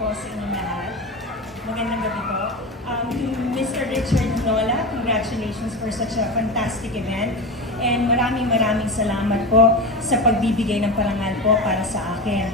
po sa inyong lahat. Magandang gabi po. Mr. Richard Nola, congratulations for such a fantastic event. And maraming salamat po sa pagbibigay ng parangal po para sa akin.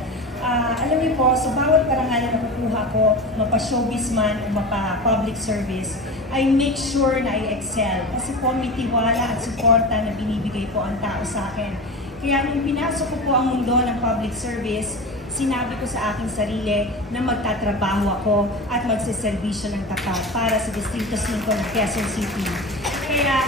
Alam niyo po, sa bawat parangal na nakukuha ko, mapa-showbiz man o mapa-public service, I make sure na I excel. Kasi po may tiwala at suporta na binibigay po ang tao sa akin. Kaya nung pinasok ko po ang mundo ng public service, sinabi ko sa aking sarili na magtatrabaho ako at magsiservisyo ng tapat para sa Distrito 5 ng Quezon City. Kaya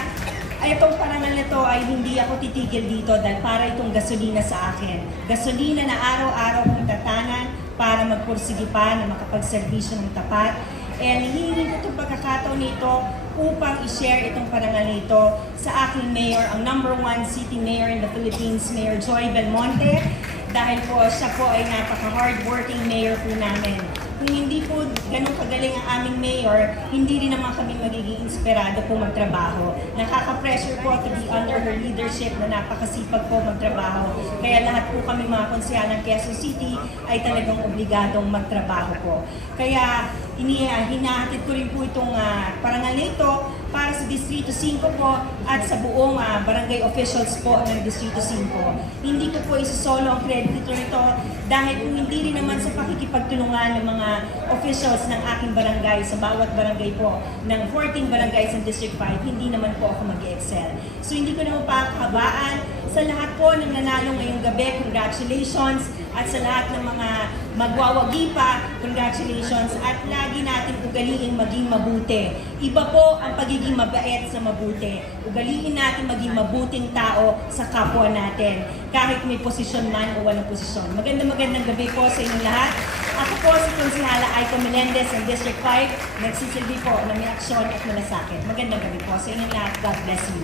itong parangal na ito ay hindi ako titigil dito dahil para itong gasolina sa akin. Gasolina na araw-araw kong tatanan para magpursige pa na makapagservisyo ng tapat. And hihiling ko itong pagkakataon nito upang i-share itong parangal nito sa aking mayor, ang #1 city mayor in the Philippines, Mayor Joy Belmonte. Dahil po siya po ay napaka-hardworking mayor po namin. Kung hindi po ganun kagaling ang aming mayor, hindi rin naman kami magiging inspirado po magtrabaho. Nakaka-pressure po to be under her leadership na napakasipag po magtrabaho. Kaya lahat po kami mga konsyal ng Quezon City ay talagang obligadong magtrabaho po. Kaya hinahatid ko rin po itong parangal na ito para sa Distrito 5 po at sa buong barangay officials po ng Distrito 5. Hindi ko po isosolo ang credit nito dahil kung hindi rin naman sa pakikipagtulungan ng mga officials ng aking barangay sa bawat barangay po ng 14 barangays ng District 5, hindi naman po ako mag-excel. So hindi ko naman pakakabaan sa lahat po ng nanalo ngayong gabi, congratulations, at sa lahat ng mga magwawagi pa, congratulations, at lagi natin ugaliin maging mabuti. Iba po ang pagiging mabait sa mabuti. Ugaliin natin maging mabuting tao sa kapwa natin, kahit may posisyon man o walang posisyon. Magandang gabi po sa inyong lahat. Ako po si Konsihala Aiko Melendez ng District 5, nagsisilbi po na may aksyon at malasakit. Magandang gabi po sa inyong lahat. God bless you.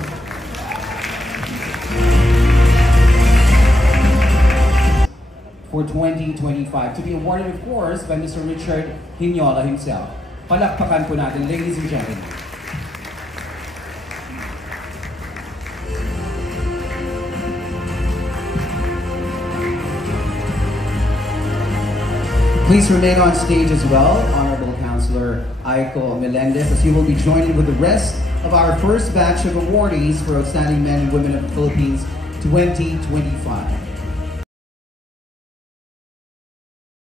For 2025, to be awarded, of course, by Mr. Richard Hinola himself. Palakpakan po natin, ladies and gentlemen. Please remain on stage as well, Honorable Councilor Aiko Melendez, as you will be joining with the rest of our first batch of awardees for Outstanding Men and Women of the Philippines 2025.